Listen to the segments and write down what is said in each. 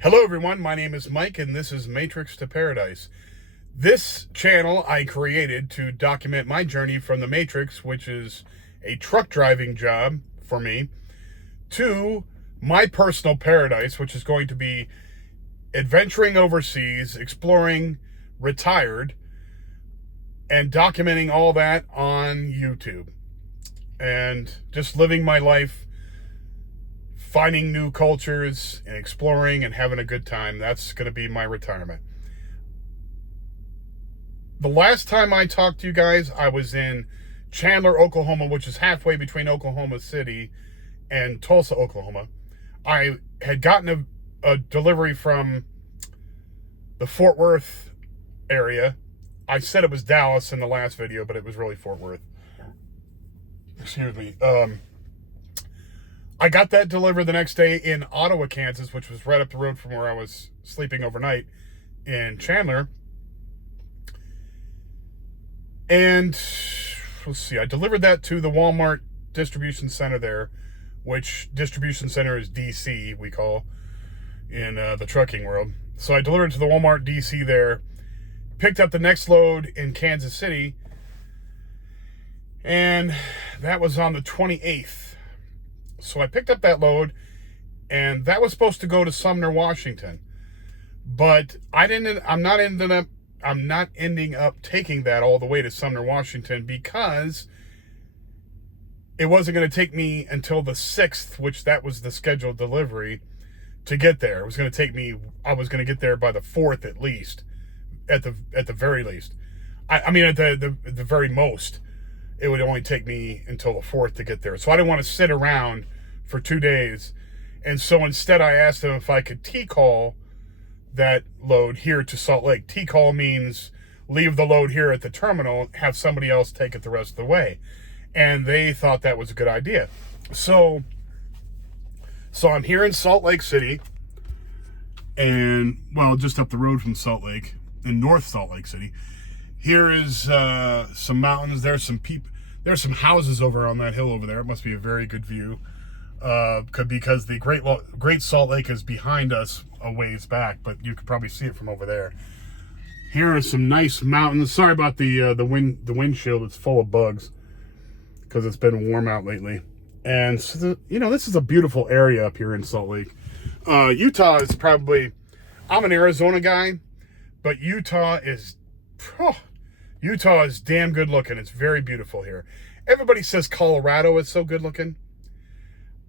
Hello everyone, my name is Mike and this is Matrix to Paradise. This channel I created to document my journey from the Matrix, which is a truck driving job for me, to my personal paradise, which is going to be adventuring overseas, exploring, retired, and documenting all that on YouTube. And just living my life, finding new cultures and exploring and having a good time. That's going to be my retirement. The last time I talked to you guys, I was in Chandler, Oklahoma, which is halfway between Oklahoma City and Tulsa, Oklahoma. I had gotten a delivery from the Fort Worth area. I said it was Dallas in the last video, but it was really Fort Worth. Excuse me. I got that delivered the next day in Ottawa, Kansas, which was right up the road from where I was sleeping overnight in Chandler. And let's see, I delivered that to the Walmart distribution center there, which distribution center is DC, we call in the trucking world. So I delivered to the Walmart DC there, picked up the next load in Kansas City, and that was on the 28th. So I picked up that load, and that was supposed to go to Sumner, Washington. But I'm not ending up taking that all the way to Sumner, Washington, because it wasn't going to take me until the 6th, which that was the scheduled delivery, to get there. It was going to take me, I was going to get there by the 4th at least, at the very least. I mean, at the very most, it would only take me until the 4th to get there. So I didn't want to sit around for 2 days. And so instead I asked them if I could T-call that load here to Salt Lake. T-call means leave the load here at the terminal, have somebody else take it the rest of the way. And they thought that was a good idea. So I'm here in Salt Lake City, and, well, just up the road from Salt Lake, in North Salt Lake City. Here is some mountains. There's some houses over on that hill over there. It must be a very good view, because the Great Salt Lake is behind us a ways back, but you could probably see it from over there. Here are some nice mountains. Sorry about the windshield. It's full of bugs because it's been warm out lately. And so this is a beautiful area up here in Salt Lake. Utah is probably, I'm an Arizona guy, but Utah is damn good looking. It's very beautiful here. Everybody says Colorado is so good looking.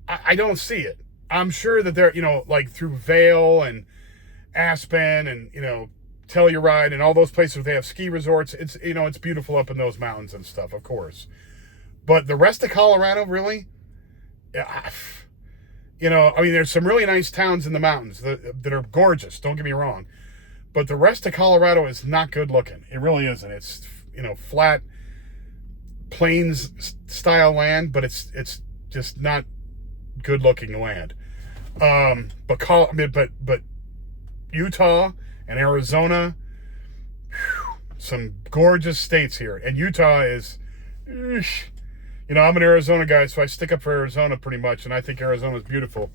I don't see it. I'm sure that they're, like through Vail and Aspen and, Telluride and all those places where they have ski resorts. It's, it's beautiful up in those mountains and stuff, of course. But the rest of Colorado, really? I mean, there's some really nice towns in the mountains that are gorgeous. Don't get me wrong. But the rest of Colorado is not good looking. It really isn't. It's, flat plains style land, but it's just not good looking land. But Utah and Arizona, some gorgeous states here. And Utah is, I'm an Arizona guy, so I stick up for Arizona pretty much, and I think Arizona is beautiful.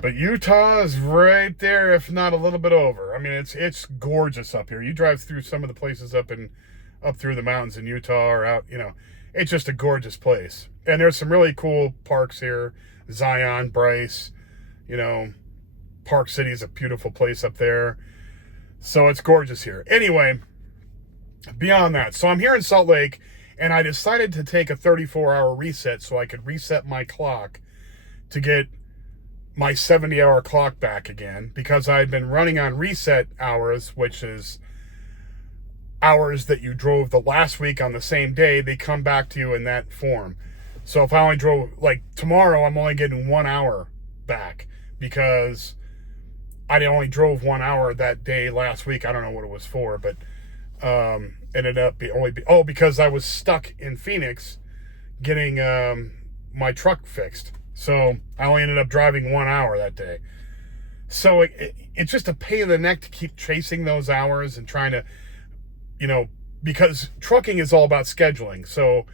But Utah is right there, if not a little bit over. I mean, it's gorgeous up here. You drive through some of the places up through the mountains in Utah or out, it's just a gorgeous place. And there's some really cool parks here. Zion, Bryce, Park City is a beautiful place up there. So it's gorgeous here. Anyway, beyond that, so I'm here in Salt Lake, and I decided to take a 34-hour reset so I could reset my clock to get my 70-hour clock back again, because I had been running on reset hours, which is hours that you drove the last week on the same day. They come back to you in that form. So if I only drove, like tomorrow, I'm only getting 1 hour back because I only drove 1 hour that day last week. I don't know what it was for, but ended up because I was stuck in Phoenix getting my truck fixed. So I only ended up driving 1 hour that day. So it's just a pain in the neck to keep chasing those hours and trying to, because trucking is all about scheduling. So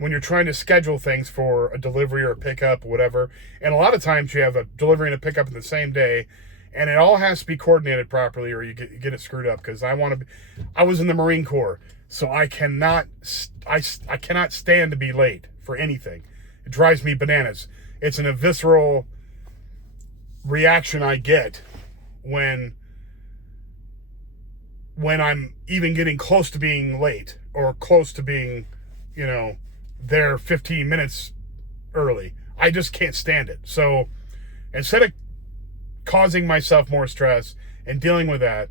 when you're trying to schedule things for a delivery or a pickup or whatever. And a lot of times you have a delivery and a pickup in the same day, and it all has to be coordinated properly or you get it screwed up. Because I was in the Marine Corps, so I cannot stand to be late for anything. It drives me bananas. It's a visceral reaction I get when I'm even getting close to being late or close to being, there 15 minutes early. I just can't stand it. So instead of causing myself more stress and dealing with that,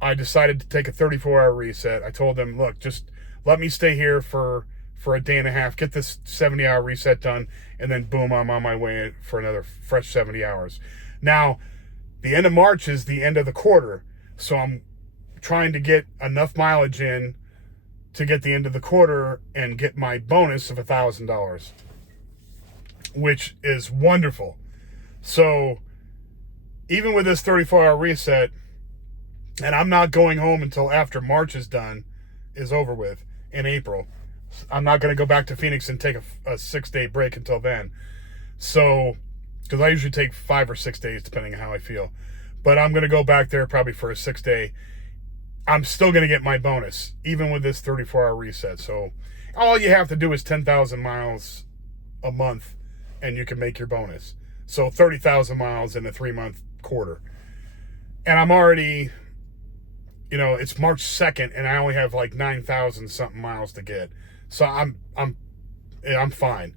I decided to take a 34-hour reset. I told them, look, just let me stay here for a day and a half, get this 70-hour reset done, and then boom, I'm on my way for another fresh 70 hours. Now, the end of March is the end of the quarter, so I'm trying to get enough mileage in to get the end of the quarter and get my bonus of $1,000, which is wonderful. So even with this 34-hour reset, and I'm not going home until after March is over with in April. I'm not going to go back to Phoenix and take a 6-day break until then. So, because I usually take 5 or 6 days depending on how I feel. But I'm going to go back there probably for a 6-day. I'm still going to get my bonus, even with this 34-hour reset. So all you have to do is 10,000 miles a month, and you can make your bonus. So 30,000 miles in a 3-month quarter. And I'm already, it's March 2nd, and I only have like 9,000 something miles to get. So I'm fine.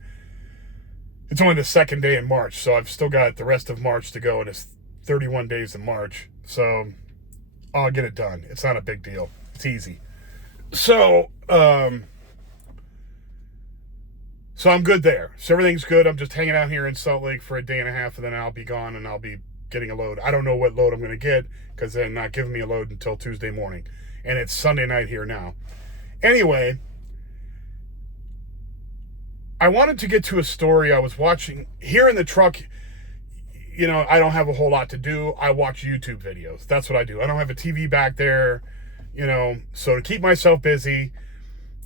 It's only the 2nd day in March, so I've still got the rest of March to go, and it's 31 days in March. So I'll get it done. It's not a big deal. It's easy. So I'm good there. So everything's good. I'm just hanging out here in Salt Lake for a day and a half, and then I'll be gone, and I'll be getting a load. I don't know what load I'm going to get because they're not giving me a load until Tuesday morning. And it's Sunday night here now. Anyway, I wanted to get to a story I was watching here in the truck. I don't have a whole lot to do. I watch YouTube videos. That's what I do. I don't have a TV back there, so to keep myself busy,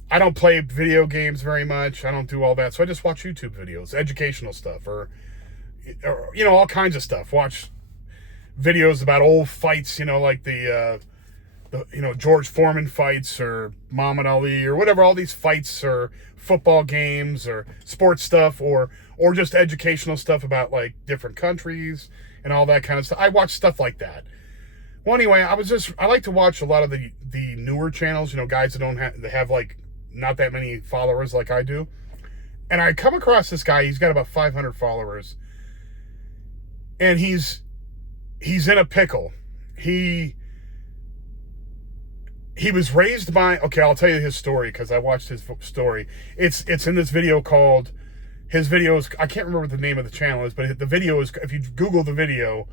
I don't play video games very much. I don't do all that. So I just watch YouTube videos, educational stuff or all kinds of stuff. Watch videos about old fights, like the George Foreman fights or Muhammad Ali or whatever, all these fights or football games or sports stuff or just educational stuff about like different countries and all that kind of stuff. I watch stuff like that. Well, anyway, I like to watch a lot of the newer channels, guys that have like not that many followers like I do. And I come across this guy, he's got about 500 followers. And he's in a pickle. He was raised by, okay, I'll tell you his story because I watched his story. It's in this video called, his videos, I can't remember what the name of the channel is, but the video is, if you Google the video,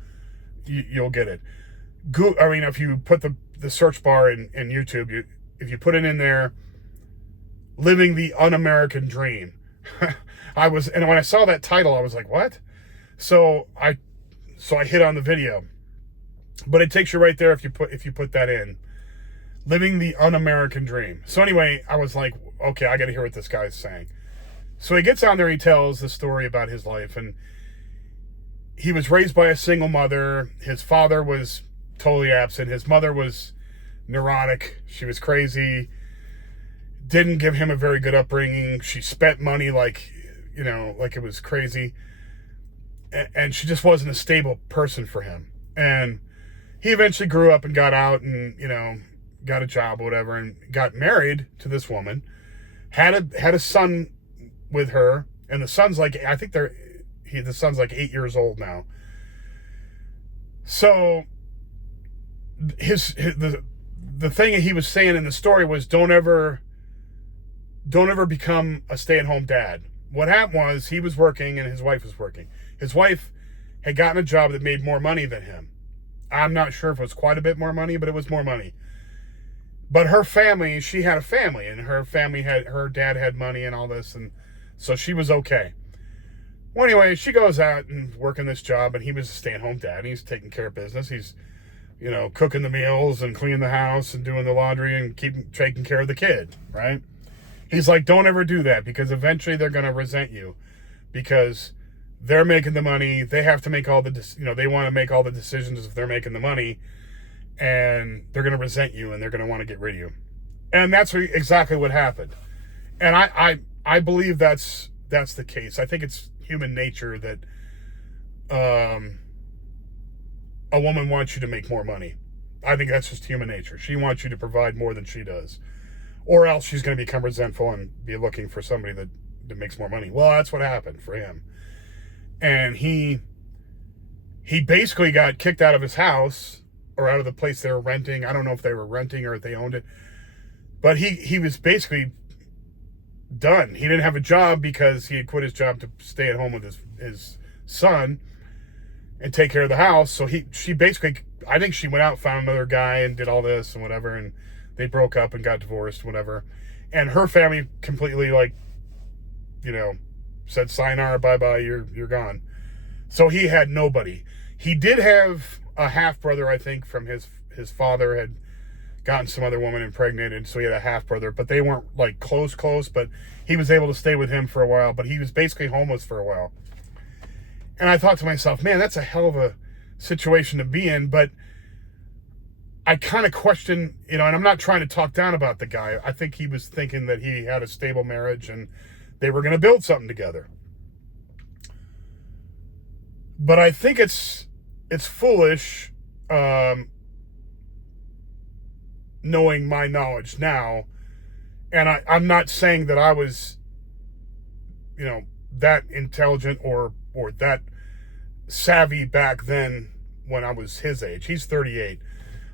you'll get it. If you put the search bar in YouTube, if you put it in there, Living the Un-American Dream. And when I saw that title, I was like, what? So I hit on the video. But it takes you right there if you put that in. Living the Un-American Dream. So anyway, I was like, okay, I got to hear what this guy's saying. So he gets on there, he tells the story about his life, and he was raised by a single mother. His father was totally absent. His mother was neurotic. She was crazy. Didn't give him a very good upbringing. She spent money like it was crazy. And she just wasn't a stable person for him. And he eventually grew up and got out and, got a job or whatever and got married to this woman. Had a son with her, and the son's like, I think the son's like 8 years old now. So the thing he was saying in the story was don't ever become a stay-at-home dad. What happened was he was working and his wife was working. His wife had gotten a job that made more money than him. I'm not sure if it was quite a bit more money, but it was more money. But her family, she had a family, and her dad had money and all this, and so she was okay. Well, anyway, she goes out and working this job, and he was a stay-at-home dad. He's taking care of business. He's, cooking the meals and cleaning the house and doing the laundry and taking care of the kid, right? He's like, don't ever do that, because eventually they're going to resent you, because they're making the money. They have to make all the, they want to make all the decisions if they're making the money, and they're going to resent you, and they're going to want to get rid of you. And that's exactly what happened. And I believe that's the case. I think it's human nature that a woman wants you to make more money. I think that's just human nature. She wants you to provide more than she does, or else she's going to become resentful and be looking for somebody that makes more money. Well, that's what happened for him. And he basically got kicked out of his house, or out of the place they were renting. I don't know if they were renting or if they owned it, but he was basically done. He didn't have a job because he had quit his job to stay at home with his son and take care of the house. So she basically, I think she went out, found another guy, and did all this and whatever, and they broke up and got divorced, whatever. And her family completely, like, said, sayonara, bye-bye, you're gone. So he had nobody. He did have a half-brother, I think, from his father had gotten some other woman impregnated, so he had a half-brother, but they weren't, like, close, but he was able to stay with him for a while, but he was basically homeless for a while. And I thought to myself, man, that's a hell of a situation to be in, but I kind of question, and I'm not trying to talk down about the guy. I think he was thinking that he had a stable marriage and they were going to build something together. But I think it's foolish, knowing my knowledge now. And I'm not saying that I was, that intelligent or that savvy back then when I was his age. He's 38.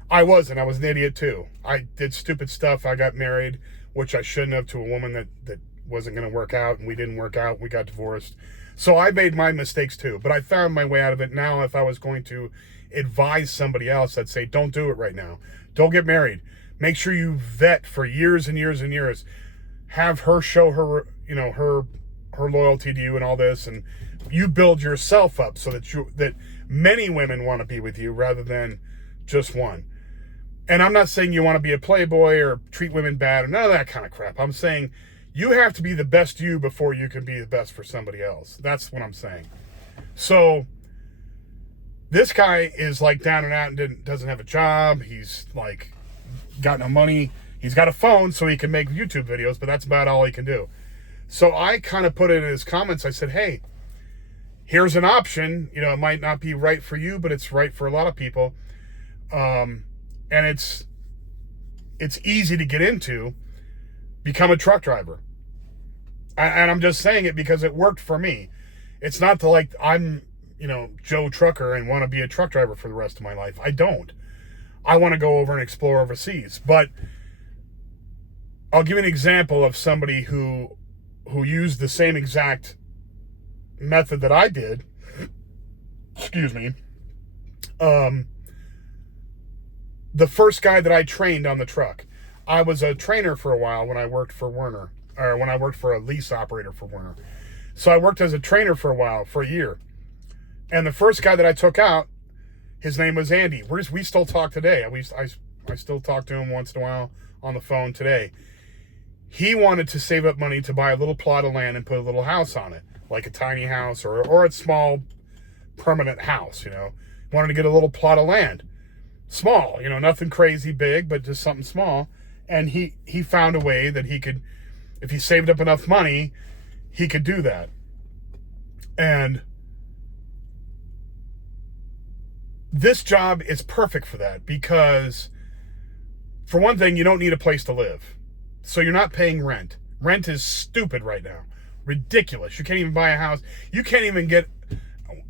I wasn't. I was an idiot too. I did stupid stuff. I got married, which I shouldn't have, to a woman that wasn't going to work out, and we didn't work out. We got divorced. So I made my mistakes too, but I found my way out of it. Now, if I was going to advise somebody else, I'd say, don't do it right now. Don't get married. Make sure you vet for years and years and years. Have her show her, her loyalty to you and all this, and you build yourself up so that many women want to be with you rather than just one. And I'm not saying you want to be a playboy or treat women bad or none of that kind of crap. I'm saying you have to be the best you before you can be the best for somebody else. That's what I'm saying. So this guy is like down and out and doesn't have a job. He's like got no money. He's got a phone so he can make YouTube videos, but that's about all he can do. So I kind of put it in his comments. I said, hey, here's an option. It might not be right for you, but it's right for a lot of people. And it's easy to get into. Become a truck driver. And I'm just saying it because it worked for me. It's not like I'm, Joe Trucker and want to be a truck driver for the rest of my life. I don't. I want to go over and explore overseas. But I'll give you an example of somebody who used the same exact method that I did. Excuse me. The first guy that I trained on the truck. I was a trainer for a while when I worked for Werner, or when I worked for a lease operator for Werner. So I worked as a trainer for a while, for a year. And the first guy that I took out, his name was Andy. We still talk today. I still talk to him once in a while on the phone today. He wanted to save up money to buy a little plot of land and put a little house on it, like a tiny house or a small permanent house, Wanted to get a little plot of land. Small, nothing crazy big, but just something small. And he found a way that he could, if he saved up enough money, he could do that. And this job is perfect for that because, for one thing, you don't need a place to live. So you're not paying rent. Rent is stupid right now. Ridiculous. You can't even buy a house. You can't even get,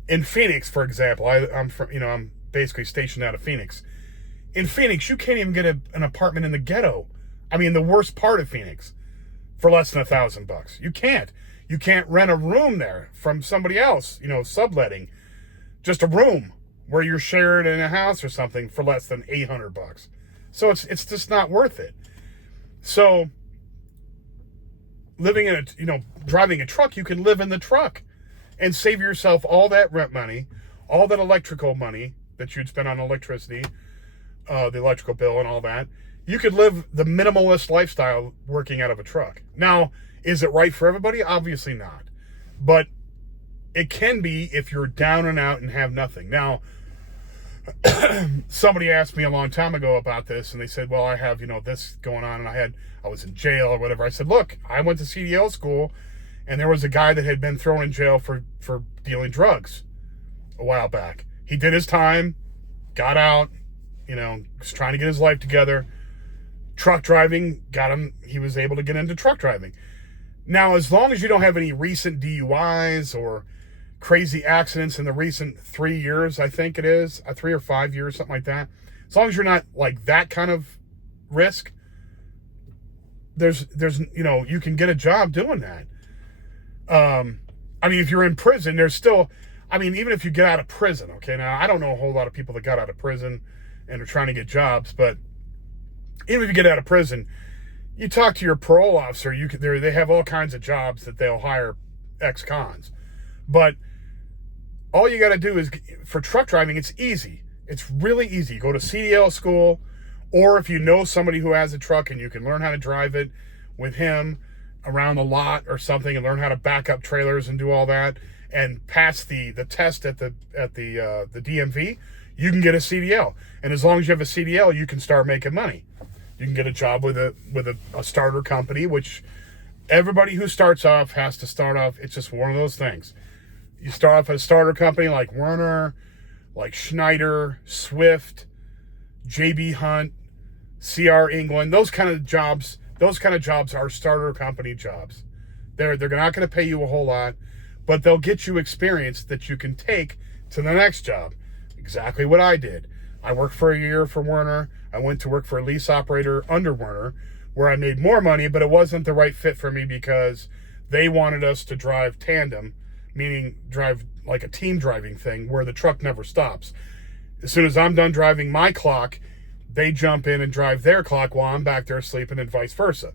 in Phoenix, for example, I'm basically stationed out of Phoenix. In Phoenix, you can't even get an apartment in the ghetto. I mean, the worst part of Phoenix, for less than $1,000. You can't. You can't rent a room there from somebody else, subletting. Just a room where you're shared in a house or something for less than $800. So it's just not worth it. So living in driving a truck, you can live in the truck and save yourself all that rent money, all that electrical money that you'd spend on electricity, the electrical bill and all that. You could live the minimalist lifestyle working out of a truck. Now, is it right for everybody? Obviously not. But it can be if you're down and out and have nothing. Now, somebody asked me a long time ago about this, and they said, well, I have, this going on, and I was in jail or whatever. I said, look, I went to CDL school, and there was a guy that had been thrown in jail for dealing drugs a while back. He did his time, got out, was trying to get his life together. Truck driving got him, he was able to get into truck driving. Now, as long as you don't have any recent DUIs or crazy accidents in the recent 3 years, I think it is, 3 or 5 years, something like that. As long as you're not like that kind of risk, there's you can get a job doing that. If you're in prison, there's still, even if you get out of prison, okay, now I don't know a whole lot of people that got out of prison and are trying to get jobs, but even if you get out of prison, you talk to your parole officer, they have all kinds of jobs that they'll hire ex-cons. But all you got to do is, for truck driving, it's easy. It's really easy. You go to CDL school, or if you know somebody who has a truck and you can learn how to drive it with him around the lot or something, and learn how to back up trailers and do all that, and pass the test at the DMV, you can get a CDL. And as long as you have a CDL, you can start making money. You can get a job with a starter company, which everybody who starts off has to start off. It's just one of those things. You start off at a starter company like Werner, like Schneider, Swift, JB Hunt, CR England. Those kind of jobs are starter company jobs. They're not going to pay you a whole lot, but they'll get you experience that you can take to the next job. Exactly what I did. I worked for a year for Werner. I went to work for a lease operator under Werner, where I made more money, but it wasn't the right fit for me because they wanted us to drive tandem, meaning drive like a team driving thing where the truck never stops. As soon as I'm done driving my clock, they jump in and drive their clock while I'm back there sleeping, and vice versa.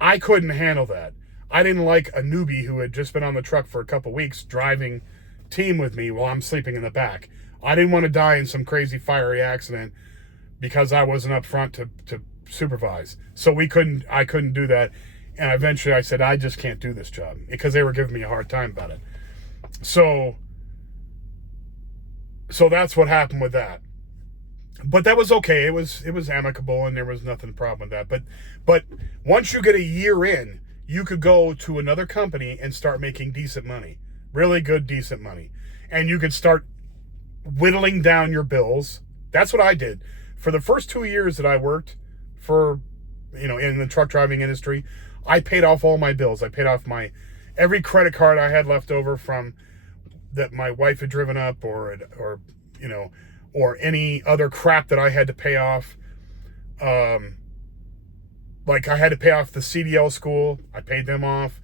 I couldn't handle that. I didn't like a newbie who had just been on the truck for a couple weeks driving team with me while I'm sleeping in the back. I didn't want to die in some crazy fiery accident because I wasn't up front to supervise. So I couldn't do that. And eventually I said, I just can't do this job, because they were giving me a hard time about it. So that's what happened with that. But that was okay. It was amicable, and there was nothing problem with that. But once you get a year in, you could go to another company and start making decent money, really good, decent money. And you could start whittling down your bills. That's what I did. For the first 2 years that I worked for, in the truck driving industry, I paid off all my bills. I paid off every credit card I had left over from that my wife had driven up, or any other crap that I had to pay off. Like I had to pay off the CDL school. I paid them off.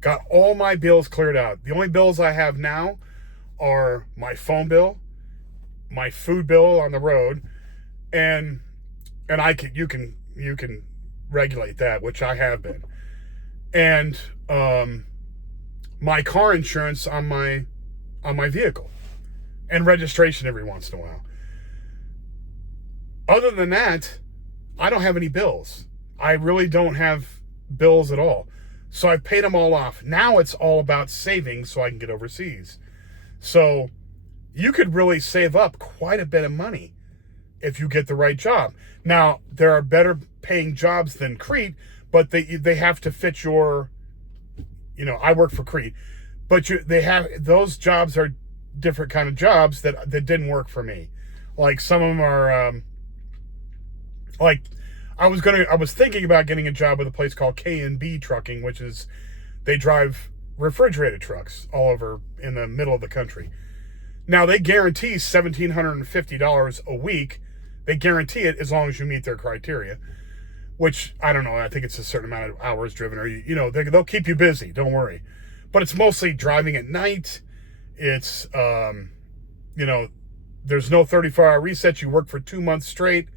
Got all my bills cleared out. The only bills I have now are my phone bill, my food bill on the road, and you can regulate that, which I have been, and my car insurance on my vehicle, and registration every once in a while. Other than that, I don't have any bills. I really don't have bills at all. So I've paid them all off. Now it's all about saving so I can get overseas. So you could really save up quite a bit of money if you get the right job. Now, there are better paying jobs than Crete, but they have to fit your, I work for Crete, but those jobs are different kind of jobs that didn't work for me. Like some of them are, I was thinking about getting a job with a place called K&B Trucking, which is, they drive refrigerated trucks all over in the middle of the country. Now, they guarantee $1,750 a week. They guarantee it as long as you meet their criteria, which, I don't know, I think it's a certain amount of hours driven, or, they'll keep you busy, don't worry. But it's mostly driving at night. It's, there's no 34-hour reset. You work for 2 months straight,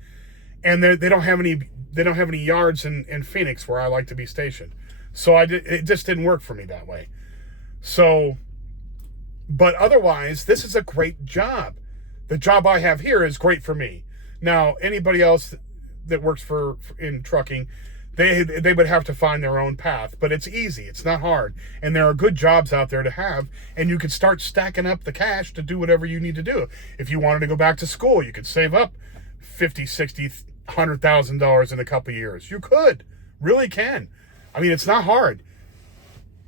and they don't have any yards in Phoenix where I like to be stationed. So it just didn't work for me that way. So, but otherwise, this is a great job. The job I have here is great for me. Now, anybody else that works for in trucking, they would have to find their own path, but it's easy. It's not hard. And there are good jobs out there to have, and you could start stacking up the cash to do whatever you need to do. If you wanted to go back to school, you could save up 50, 60, $100,000 in a couple of years. You could, really can. I mean, it's not hard.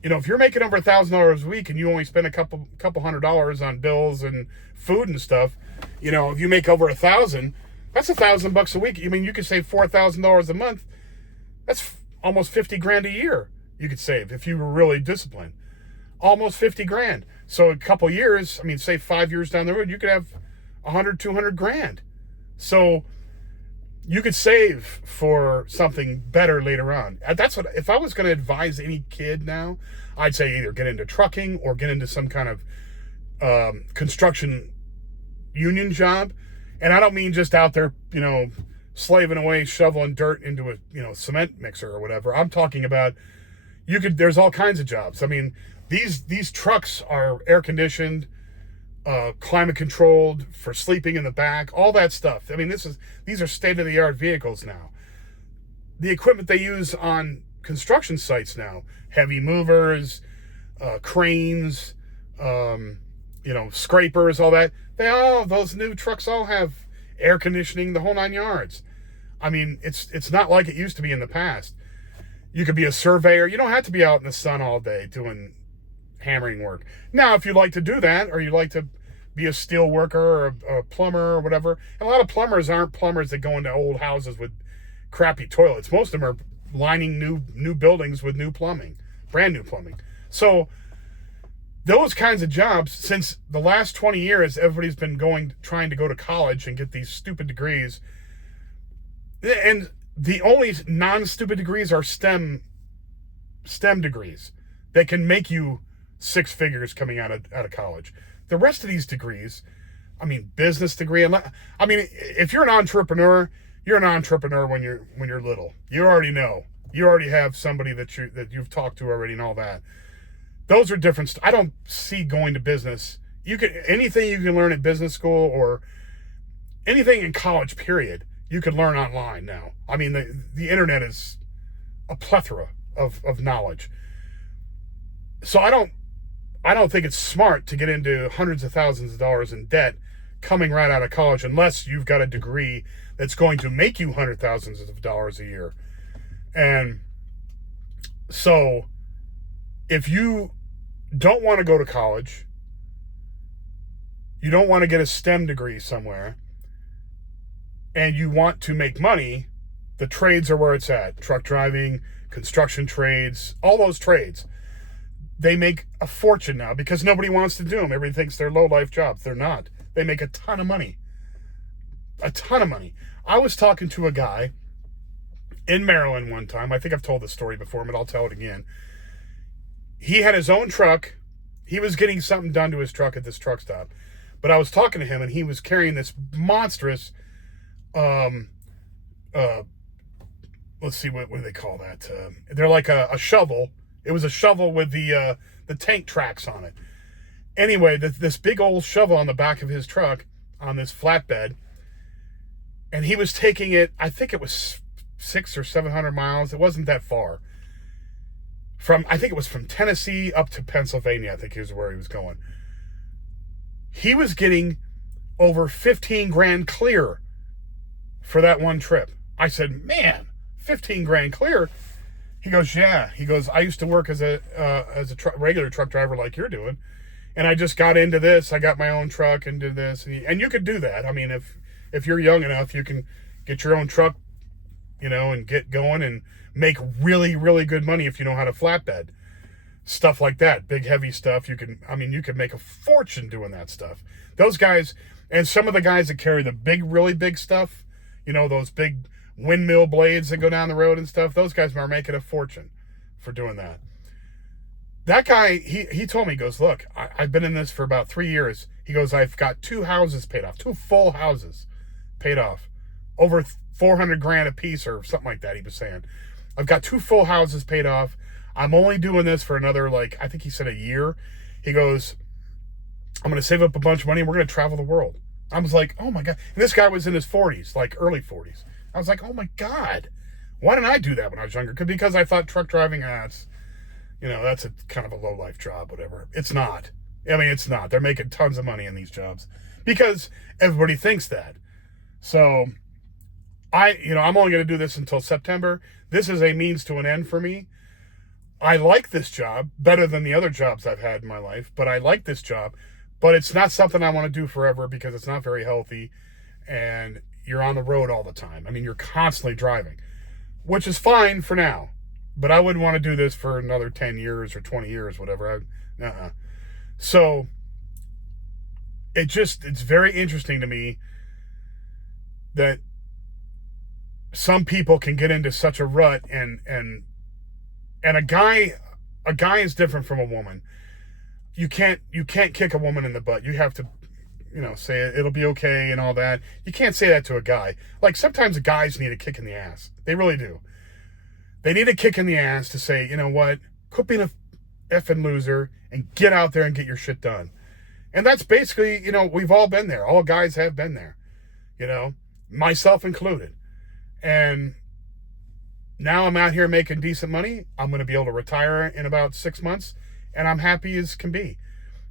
You know, if you're making over $1,000 a week and you only spend a couple $100 on bills and food and stuff, you know, if you make over $1,000, that's $1,000 a week. I mean, you could save $4,000 a month. That's almost 50 grand a year you could save if you were really disciplined. Almost 50 grand. So a couple years, I mean, say 5 years down the road, you could have 100, 200 grand. So you could save for something better later on. That's what, if I was going to advise any kid now, I'd say either get into trucking or get into some kind of construction union job. And I don't mean just out there, you know, slaving away, shoveling dirt into a, you know, cement mixer or whatever. I'm talking about, there's all kinds of jobs. I mean, these trucks are air conditioned, climate controlled for sleeping in the back, all that stuff. I mean, these are state-of-the-art vehicles now. The equipment they use on construction sites now, heavy movers, cranes, you know, scrapers, all that. Those new trucks all have air conditioning, the whole 9 yards. I mean, it's not like it used to be in the past. You could be a surveyor. You don't have to be out in the sun all day doing hammering work. Now, if you like to do that, or you like to be a steel worker or a plumber or whatever, and a lot of plumbers aren't plumbers that go into old houses with crappy toilets. Most of them are lining new buildings with new plumbing, brand new plumbing. So those kinds of jobs, since the last 20 years, everybody's been trying to go to college and get these stupid degrees. And the only non-stupid degrees are STEM degrees that can make you six figures coming out of college. The rest of these degrees, I mean, business degree, I mean, if you're an entrepreneur, you're an entrepreneur when you're little. You already know. You already have somebody that you've talked to already and all that. Those are different. I don't see going to business. Anything you can learn at business school or anything in college, period, you could learn online now. I mean, the internet is a plethora of knowledge. So I don't think it's smart to get into hundreds of thousands of dollars in debt coming right out of college unless you've got a degree that's going to make you hundreds of thousands of dollars a year. And so if you don't want to go to college, you don't want to get a STEM degree somewhere, and you want to make money, the trades are where it's at. Truck driving, construction trades, all those trades. They make a fortune now because nobody wants to do them. Everybody thinks they're low-life jobs. They're not. They make a ton of money. A ton of money. I was talking to a guy in Maryland one time. I think I've told this story before, but I'll tell it again. He had his own truck. He was getting something done to his truck at this truck stop. But I was talking to him, and he was carrying this monstrous, let's see, what do they call that? They're like a shovel. It was a shovel with the tank tracks on it. Anyway, this big old shovel on the back of his truck on this flatbed, and he was taking it, I think it was 600 or 700 miles. It wasn't that far. I think it was from Tennessee up to Pennsylvania, I think is where he was going. He was getting over 15 grand clear for that one trip. I said, man, 15 grand clear? He goes, yeah. He goes, I used to work as a regular truck driver like you're doing, and I just got into this. I got my own truck and did this. And you could do that. I mean, if you're young enough, you can get your own truck, you know, and get going and make really, really good money if you know how to flatbed. Stuff like that, big, heavy stuff. You can make a fortune doing that stuff. Those guys, and some of the guys that carry the big, really big stuff, you know, those big windmill blades that go down the road and stuff, those guys are making a fortune for doing that. That guy, he told me, he goes, look, I've been in this for about 3 years. He goes, I've got 2 houses paid off, 2 full houses paid off, over 400 grand a piece or something like that, he was saying. I've got 2 full houses paid off. I'm only doing this for another, like, I think he said a year. He goes, I'm going to save up a bunch of money. We're going to travel the world. I was like, oh my God. And this guy was in his 40s, like early 40s. I was like, oh my God, why didn't I do that when I was younger? Because I thought truck driving, that's a kind of a low life job, whatever. It's not. I mean, it's not. They're making tons of money in these jobs because everybody thinks that. So I'm only going to do this until September. This is a means to an end for me. I like this job better than the other jobs I've had in my life, but I like this job. But it's not something I want to do forever because it's not very healthy and you're on the road all the time. I mean, you're constantly driving, which is fine for now. But I wouldn't want to do this for another 10 years or 20 years, whatever. So it's very interesting to me that some people can get into such a rut and a guy is different from a woman. You can't kick a woman in the butt. You have to, say it'll be okay and all that. You can't say that to a guy. Like sometimes guys need a kick in the ass. They really do. They need a kick in the ass to say, you know what, quit being a effing loser and get out there and get your shit done. And that's basically, we've all been there. All guys have been there, myself included. And now I'm out here making decent money. I'm going to be able to retire in about 6 months, and I'm happy as can be.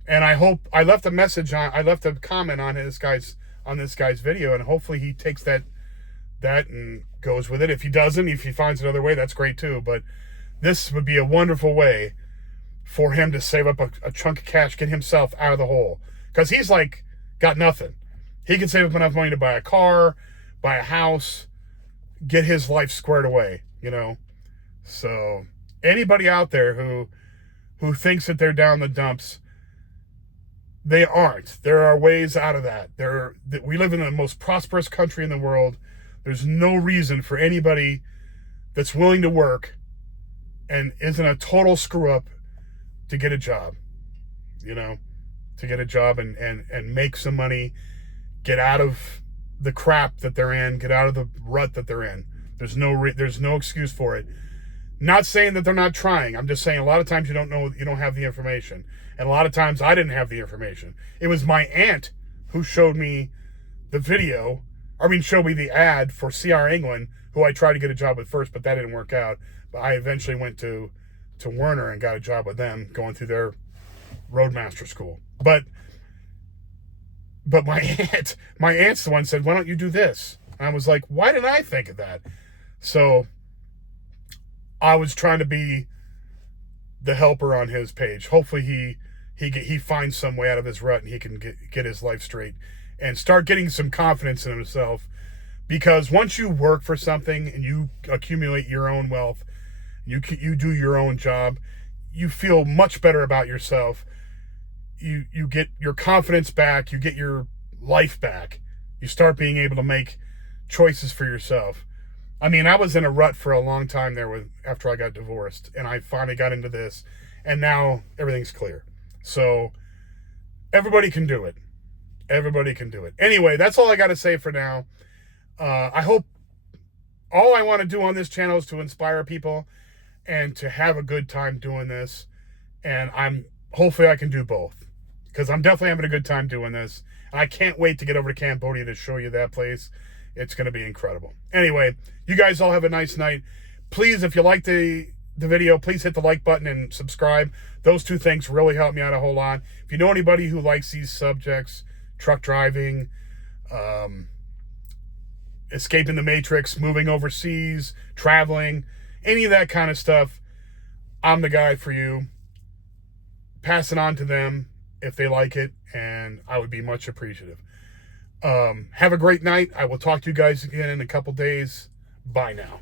And I hope I left a comment on this guy's video, and hopefully he takes that and goes with it. If he doesn't, if he finds another way, that's great too. But this would be a wonderful way for him to save up a chunk of cash, get himself out of the hole. Because he's like got nothing. He can save up enough money to buy a car, buy a house, get his life squared away, So anybody out there who thinks that they're down the dumps, they aren't. There are ways out of that. We live in the most prosperous country in the world. There's no reason for anybody that's willing to work and isn't a total screw up to get a job, to get a job and make some money, get out of the crap that they're in, get out of the rut that they're in. There's no excuse for it. Not saying that they're not trying. I'm just saying a lot of times you don't have the information. And a lot of times I didn't have the information. It was my aunt who showed me the showed me the ad for CR England, who I tried to get a job with first, but that didn't work out. But I eventually went to Werner and got a job with them, going through their Roadmaster school. But my aunt's the one who said, why don't you do this? And I was like, why didn't I think of that? So I was trying to be the helper on his page. Hopefully he finds some way out of his rut and he can get his life straight and start getting some confidence in himself. Because once you work for something and you accumulate your own wealth, you do your own job, you feel much better about yourself. You get your confidence back, you get your life back. You start being able to make choices for yourself. I mean, I was in a rut for a long time there after I got divorced, and I finally got into this, and now everything's clear. So everybody can do it. Everybody can do it. Anyway, that's all I got to say for now. I hope all I want to do on this channel is to inspire people and to have a good time doing this. And hopefully I can do both, because I'm definitely having a good time doing this. I can't wait to get over to Cambodia to show you that place. It's going to be incredible. Anyway, you guys all have a nice night. Please, if you like the video, please hit the like button and subscribe. Those two things really help me out a whole lot. If you know anybody who likes these subjects, truck driving, escaping the matrix, moving overseas, traveling, any of that kind of stuff, I'm the guy for you. Pass it on to them if they like it, and I would be much appreciative. Have a great night. I will talk to you guys again in a couple days. Bye now.